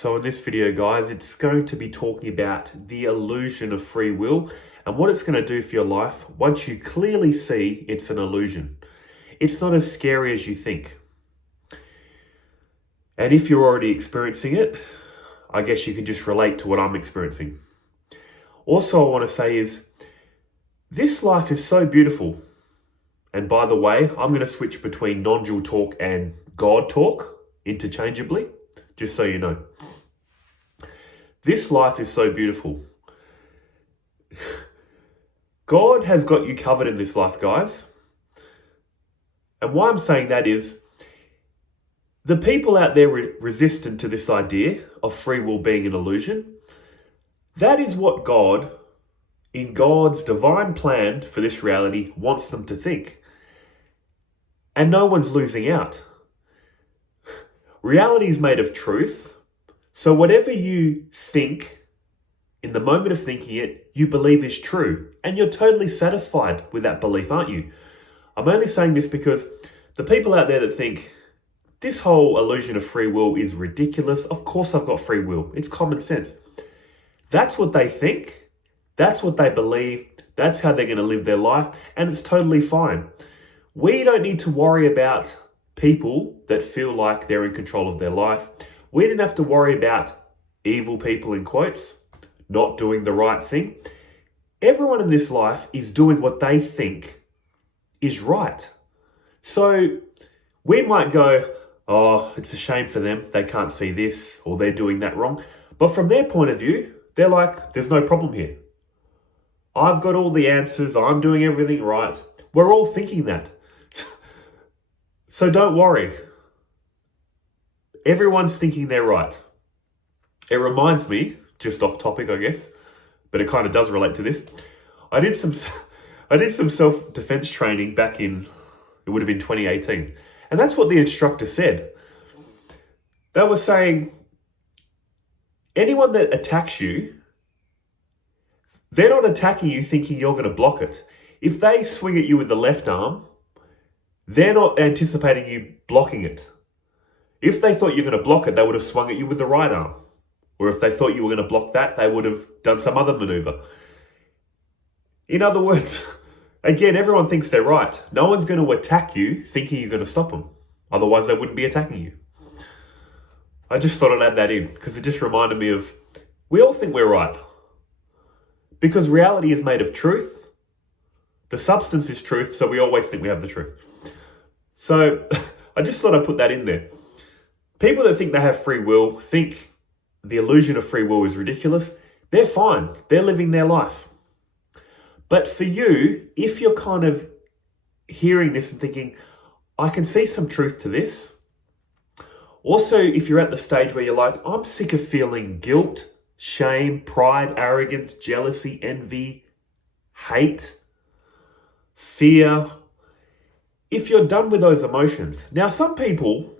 So in this video, guys, it's going to be talking about the illusion of free will and what it's going to do for your life once you clearly see it's an illusion. It's not as scary as you think. And if you're already experiencing it, I guess you can just relate to what I'm experiencing. Also, I want to say is, this life is so beautiful. And by the way, I'm going to switch between non-dual talk and God talk interchangeably, just so you know. This life is so beautiful. God has got you covered in this life, guys. And why I'm saying that is, the people out there resistant to this idea of free will being an illusion, that is what God, in God's divine plan for this reality, wants them to think. And no one's losing out. Reality is made of truth. So whatever you think, in the moment of thinking it, you believe is true. And you're totally satisfied with that belief, aren't you? I'm only saying this because the people out there that think, this whole illusion of free will is ridiculous. Of course I've got free will. It's common sense. That's what they think. That's what they believe. That's how they're going to live their life. And it's totally fine. We don't need to worry about people that feel like they're in control of their life. We don't have to worry about evil people, in quotes, not doing the right thing. Everyone in this life is doing what they think is right. So we might go, oh, it's a shame for them. They can't see this or they're doing that wrong. But from their point of view, they're like, there's no problem here. I've got all the answers. I'm doing everything right. We're all thinking that. So don't worry. Everyone's thinking they're right. It reminds me, just off topic, I guess, but it kind of does relate to this. I did some self-defense training back in, it would have been 2018. And that's what the instructor said. They were saying, anyone that attacks you, they're not attacking you thinking you're going to block it. If they swing at you with the left arm, they're not anticipating you blocking it. If they thought you're going to block it, they would have swung at you with the right arm. Or if they thought you were going to block that, they would have done some other maneuver. In other words, again, everyone thinks they're right. No one's going to attack you thinking you're going to stop them. Otherwise, they wouldn't be attacking you. I just thought I'd add that in because it just reminded me of, we all think we're right. Because reality is made of truth. The substance is truth, so we always think we have the truth. So I just thought I'd put that in there. People that think they have free will, think the illusion of free will is ridiculous. They're fine. They're living their life. But for you, if you're kind of hearing this and thinking, I can see some truth to this. Also, if you're at the stage where you're like, I'm sick of feeling guilt, shame, pride, arrogance, jealousy, envy, hate, fear. If you're done with those emotions, now some people,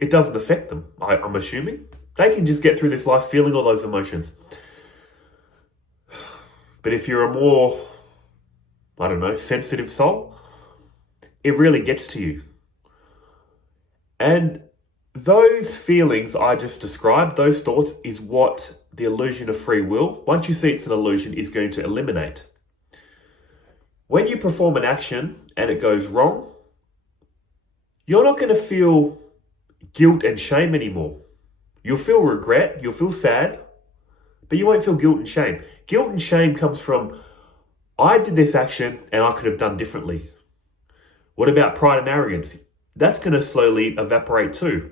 it doesn't affect them, I'm assuming. They can just get through this life feeling all those emotions. But if you're a more, sensitive soul, it really gets to you. And those feelings I just described, those thoughts, is what the illusion of free will, once you see it's an illusion, is going to eliminate. When you perform an action and it goes wrong, you're not going to feel guilt and shame anymore. You'll feel regret, you'll feel sad, but you won't feel guilt and shame. Guilt and shame comes from, I did this action and I could have done differently. What about pride and arrogance? That's going to slowly evaporate too.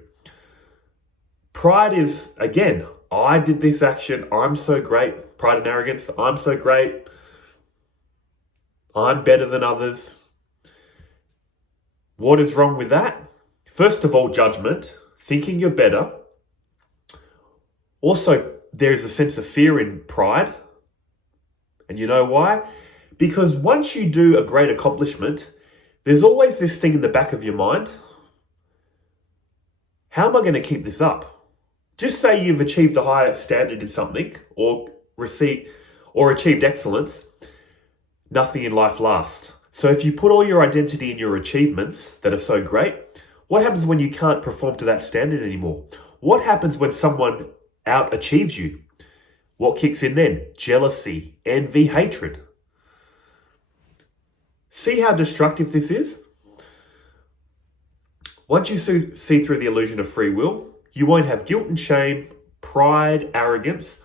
Pride is, again, I did this action, I'm so great. Pride and arrogance, I'm so great. I'm better than others. What is wrong with that? First of all, judgment, thinking you're better. Also, there's a sense of fear in pride. And you know why? Because once you do a great accomplishment, there's always this thing in the back of your mind. How am I going to keep this up? Just say you've achieved a higher standard in something or achieved excellence. Nothing in life lasts. So if you put all your identity in your achievements that are so great, what happens when you can't perform to that standard anymore? What happens when someone out-achieves you. What kicks in then? Jealousy, envy, hatred. See how destructive this is? Once you see through the illusion of free will, you won't have guilt and shame, pride, arrogance.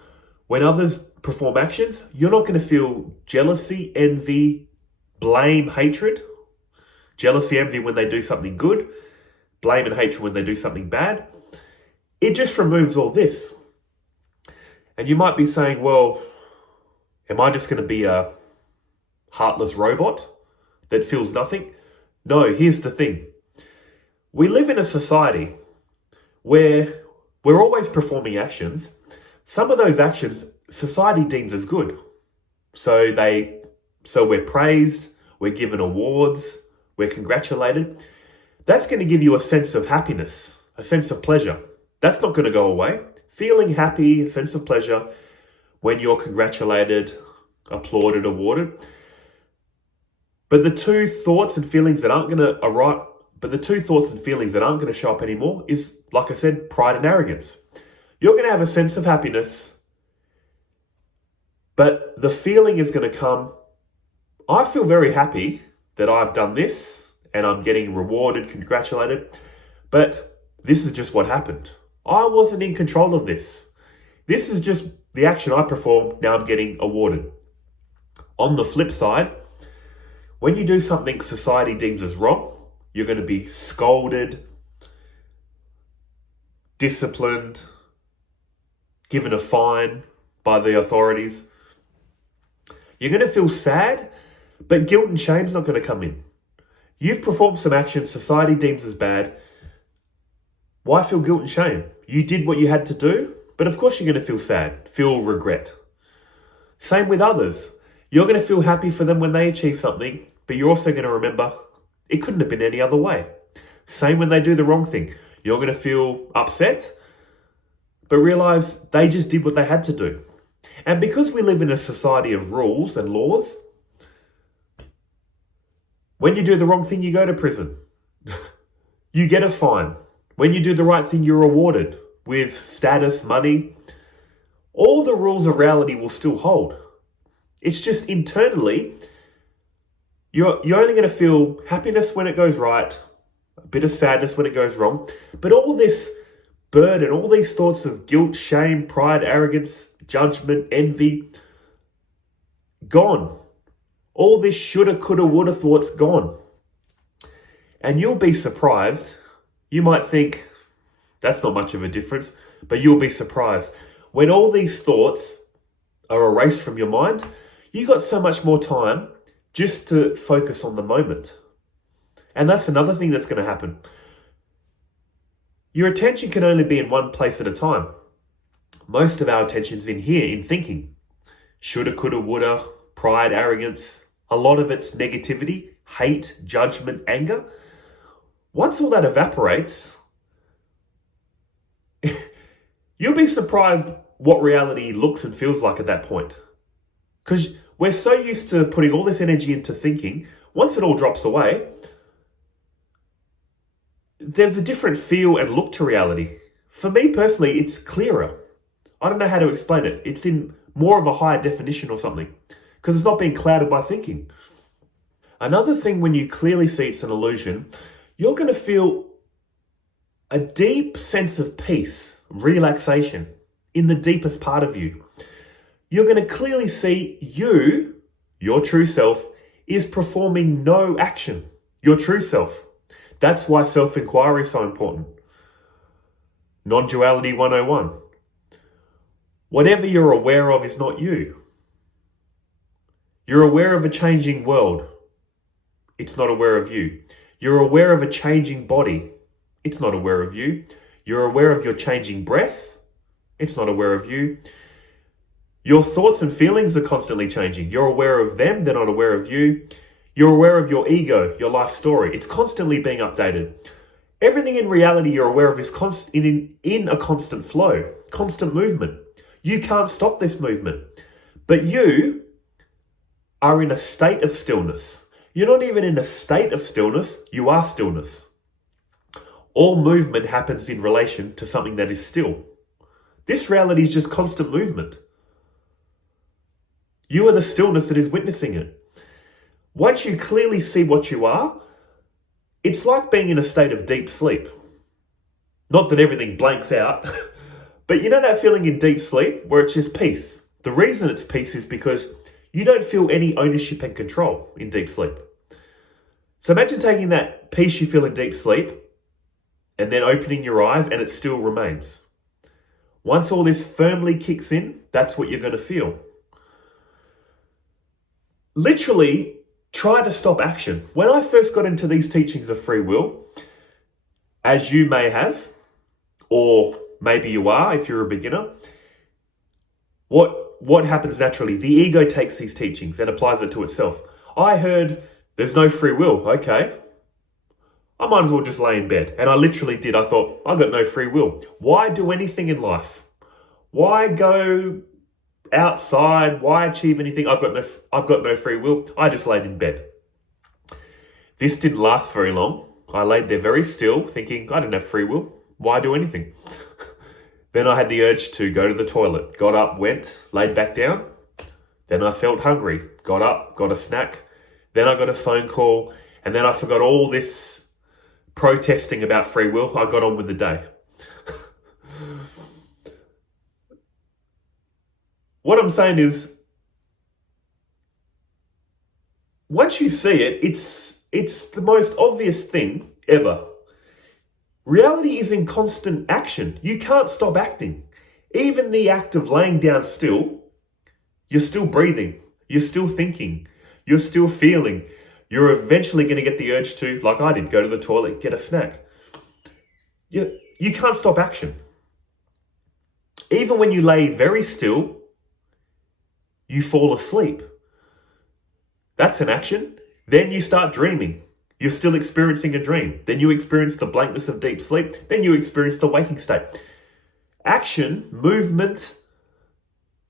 When others perform actions, you're not going to feel jealousy, envy, blame, hatred. Jealousy, envy when they do something good, blame and hatred when they do something bad. It just removes all this. And you might be saying, well, am I just going to be a heartless robot that feels nothing? No, here's the thing. We live in a society where we're always performing actions. Some of those actions society deems as good. So we're praised, we're given awards, we're congratulated. That's going to give you a sense of happiness, a sense of pleasure. That's not going to go away. Feeling happy, a sense of pleasure when you're congratulated, applauded, awarded. But the two thoughts and feelings that aren't going to show up anymore is, like I said, pride and arrogance. You're going to have a sense of happiness, but the feeling is going to come, I feel very happy that I've done this and I'm getting rewarded, congratulated, but this is just what happened. I wasn't in control of this. This is just the action I performed, now I'm getting awarded. On the flip side, when you do something society deems as wrong, you're going to be scolded, disciplined, given a fine by the authorities. You're going to feel sad, but guilt and shame's not going to come in. You've performed some action society deems as bad. Why feel guilt and shame? You did what you had to do, but of course you're going to feel sad, feel regret. Same with others. You're going to feel happy for them when they achieve something, but you're also going to remember it couldn't have been any other way. Same when they do the wrong thing. You're going to feel upset, but realize they just did what they had to do. And because we live in a society of rules and laws, when you do the wrong thing, you go to prison. You get a fine. When you do the right thing, you're rewarded with status, money. All the rules of reality will still hold. It's just internally, you're only going to feel happiness when it goes right, a bit of sadness when it goes wrong. But all this burden, all these thoughts of guilt, shame, pride, arrogance, judgment, envy, gone. All this shoulda, coulda, woulda thoughts gone. And you'll be surprised. You might think, that's not much of a difference, but you'll be surprised. When all these thoughts are erased from your mind, you got so much more time just to focus on the moment. And that's another thing that's going to happen. Your attention can only be in one place at a time. Most of our attention's in here, in thinking. Shoulda, coulda, woulda, pride, arrogance. A lot of it's negativity, hate, judgment, anger. Once all that evaporates, you'll be surprised what reality looks and feels like at that point. Because we're so used to putting all this energy into thinking, once it all drops away, there's a different feel and look to reality. For me personally, it's clearer. I don't know how to explain it. It's in more of a higher definition or something, because it's not being clouded by thinking. Another thing, when you clearly see it's an illusion, you're going to feel a deep sense of peace, relaxation in the deepest part of you. You're going to clearly see your true self, is performing no action. Your true self. That's why self-inquiry is so important. Non-duality 101. Whatever you're aware of is not you. You're aware of a changing world. It's not aware of you. You're aware of a changing body. It's not aware of you. You're aware of your changing breath. It's not aware of you. Your thoughts and feelings are constantly changing. You're aware of them. They're not aware of you. You're aware of your ego, your life story. It's constantly being updated. Everything in reality you're aware of is in a constant flow, constant movement. You can't stop this movement. But you are in a state of stillness. You're not even in a state of stillness. You are stillness. All movement happens in relation to something that is still. This reality is just constant movement. You are the stillness that is witnessing it. Once you clearly see what you are, it's like being in a state of deep sleep. Not that everything blanks out, but you know that feeling in deep sleep where it's just peace. The reason it's peace is because you don't feel any ownership and control in deep sleep. So imagine taking that peace you feel in deep sleep and then opening your eyes and it still remains. Once all this firmly kicks in, that's what you're going to feel. Literally, try to stop action. When I first got into these teachings of free will, as you may have, or maybe you are if you're a beginner, what happens naturally? The ego takes these teachings and applies it to itself. I heard there's no free will. Okay, I might as well just lay in bed. And I literally did. I thought, I've got no free will. Why do anything in life? Why go outside? Why achieve anything? I've got no free will. I just laid in bed. This didn't last very long. I laid there very still, thinking I didn't have free will. Why do anything? Then I had the urge to go to the toilet. Got up, went, laid back down. Then I felt hungry. Got up, got a snack. Then I got a phone call. And then I forgot all this protesting about free will. I got on with the day. What I'm saying is, once you see it, it's the most obvious thing ever. Reality is in constant action. You can't stop acting. Even the act of laying down still, you're still breathing. You're still thinking. You're still feeling. You're eventually going to get the urge to, like I did, go to the toilet, get a snack. You can't stop action. Even when you lay very still, you fall asleep. That's an action. Then you start dreaming. You're still experiencing a dream. Then you experience the blankness of deep sleep. Then you experience the waking state. Action, movement,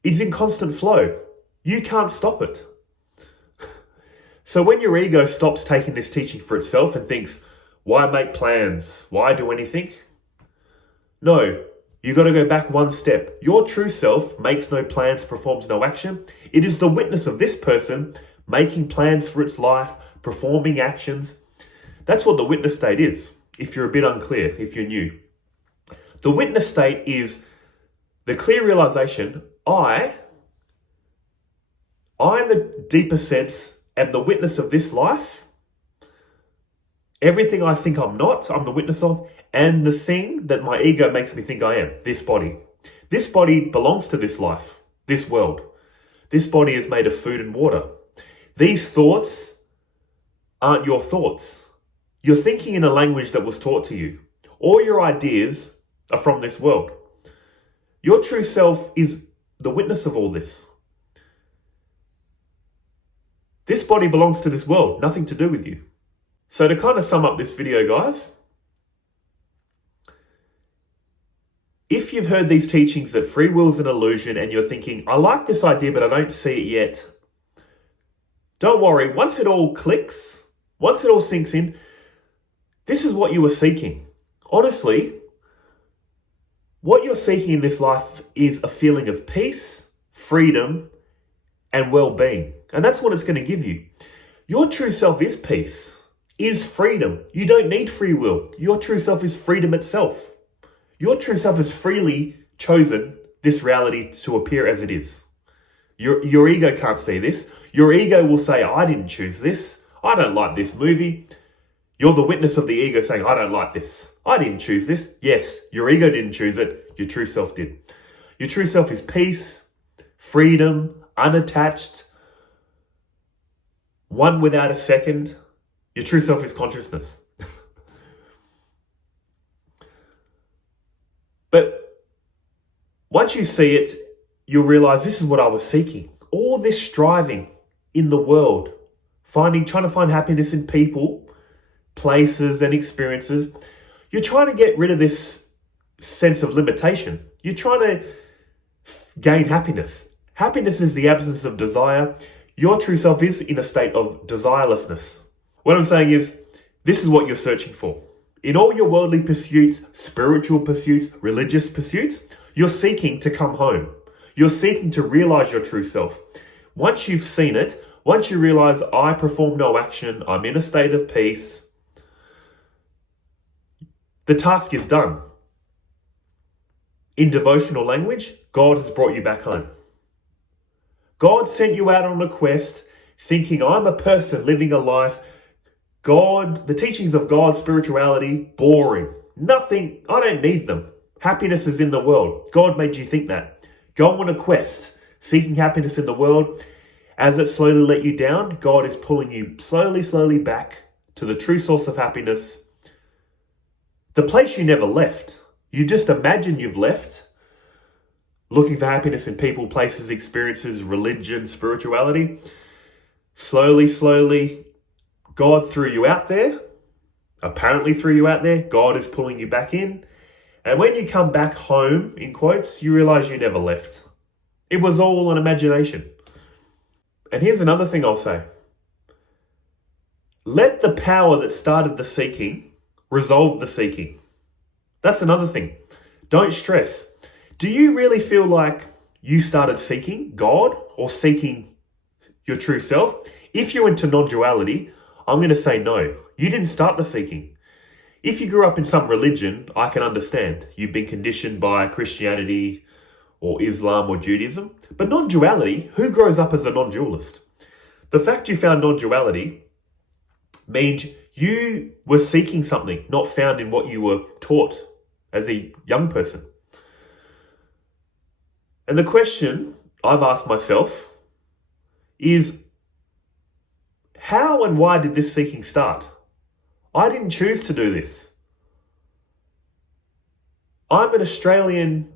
is in constant flow. You can't stop it. So when your ego stops taking this teaching for itself and thinks, why make plans? Why do anything? No, you got to go back one step. Your true self makes no plans, performs no action. It is the witness of this person making plans for its life, performing actions. That's what the witness state is, if you're a bit unclear, if you're new. The witness state is the clear realization, I in the deeper sense, am the witness of this life. Everything I think I'm not, I'm the witness of, and the thing that my ego makes me think I am, this body. This body belongs to this life, this world. This body is made of food and water. These thoughts aren't your thoughts. You're thinking in a language that was taught to you. All your ideas are from this world. Your true self is the witness of all this. This body belongs to this world, nothing to do with you. So to kind of sum up this video, guys, if you've heard these teachings that free will is an illusion and you're thinking, I like this idea, but I don't see it yet, don't worry. Once it all clicks, once it all sinks in, this is what you were seeking. Honestly, what you're seeking in this life is a feeling of peace, freedom, and well-being. And that's what it's going to give you. Your true self is peace, is freedom. You don't need free will. Your true self is freedom itself. Your true self has freely chosen this reality to appear as it is. Your ego can't see this. Your ego will say, I didn't choose this. I don't like this movie. You're the witness of the ego saying, I don't like this. I didn't choose this. Yes, your ego didn't choose it. Your true self did. Your true self is peace, freedom, unattached, one without a second. Your true self is consciousness. But once you see it, you'll realize this is what I was seeking. All this striving in the world, trying to find happiness in people, places and experiences. You're trying to get rid of this sense of limitation. You're trying to gain happiness. Happiness is the absence of desire. Your true self is in a state of desirelessness. What I'm saying is, this is what you're searching for. In all your worldly pursuits, spiritual pursuits, religious pursuits, You're seeking to come home. You're seeking to realize your true self. Once you've seen it, once you realize I perform no action, I'm in a state of peace, the task is done. In devotional language, God has brought you back home. God sent you out on a quest thinking I'm a person living a life. God, the teachings of God, spirituality, boring. Nothing, I don't need them. Happiness is in the world. God made you think that. Go on a quest, seeking happiness in the world. As it slowly let you down, God is pulling you slowly back to the true source of happiness. The place you never left. You just imagine you've left. Looking for happiness in people, places, experiences, religion, spirituality. Slowly, God threw you out there. Apparently threw you out there. God is pulling you back in. And when you come back home, in quotes, you realize you never left. It was all an imagination. And here's another thing I'll say. Let the power that started the seeking resolve the seeking. That's another thing. Don't stress. Do you really feel like you started seeking God or seeking your true self? If you're into non-duality, I'm going to say no. You didn't start the seeking. If you grew up in some religion, I can understand. You've been conditioned by Christianity or Islam or Judaism. But non-duality, who grows up as a non-dualist? The fact you found non-duality means you were seeking something not found in what you were taught as a young person. And the question I've asked myself is, how and why did this seeking start? I didn't choose to do this. I'm an Australian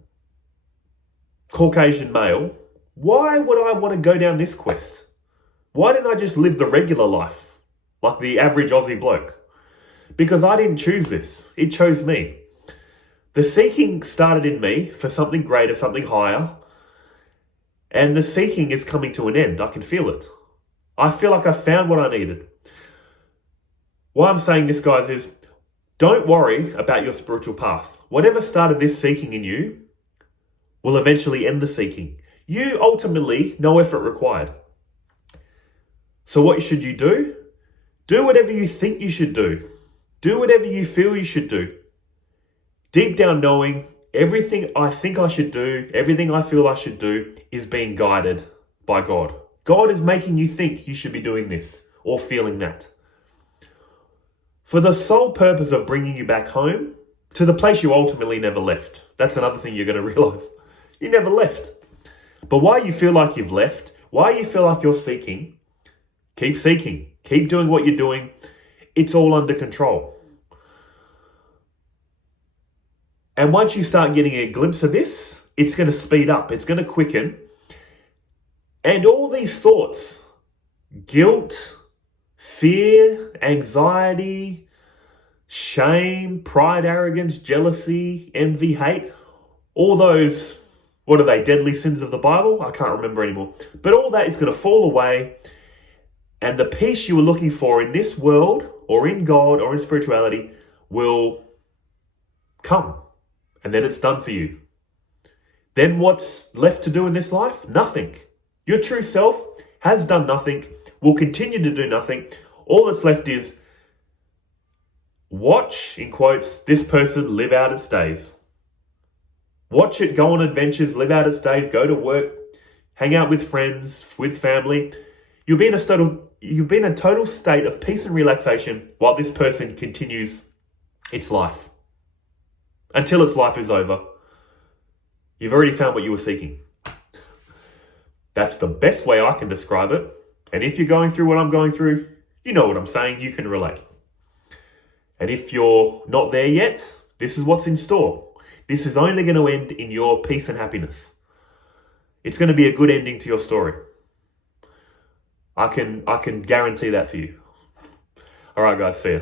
Caucasian male. Why would I want to go down this quest? Why didn't I just live the regular life, like the average Aussie bloke? Because I didn't choose this. It chose me. The seeking started in me for something greater, something higher. And the seeking is coming to an end. I can feel it. I feel like I found what I needed. Why I'm saying this, guys, is don't worry about your spiritual path. Whatever started this seeking in you will eventually end the seeking. You ultimately, no effort required. So what should you do? Do whatever you think you should do. Do whatever you feel you should do. Deep down knowing everything I think I should do, everything I feel I should do is being guided by God. God is making you think you should be doing this or feeling that. For the sole purpose of bringing you back home to the place you ultimately never left. That's another thing you're going to realize. You never left. But why you feel like you've left, why you feel like you're seeking, keep seeking. Keep doing what you're doing. It's all under control. And once you start getting a glimpse of this, it's going to speed up. It's going to quicken. And all these thoughts, guilt, fear, anxiety, shame, pride, arrogance, jealousy, envy, hate, all those, what are they, deadly sins of the Bible? I can't remember anymore. But all that is going to fall away, and the peace you were looking for in this world, or in God, or in spirituality, will come. And then it's done for you. Then what's left to do in this life? Nothing. Your true self has done nothing, will continue to do nothing. All that's left is watch, in quotes, this person live out its days. Watch it go on adventures, live out its days, go to work, hang out with friends, with family. You'll be in a total state of peace and relaxation while this person continues its life. Until its life is over. You've already found what you were seeking. That's the best way I can describe it. And if you're going through what I'm going through, you know what I'm saying, you can relate. And if you're not there yet, this is what's in store. This is only going to end in your peace and happiness. It's going to be a good ending to your story. I can guarantee that for you. All right, guys, see ya.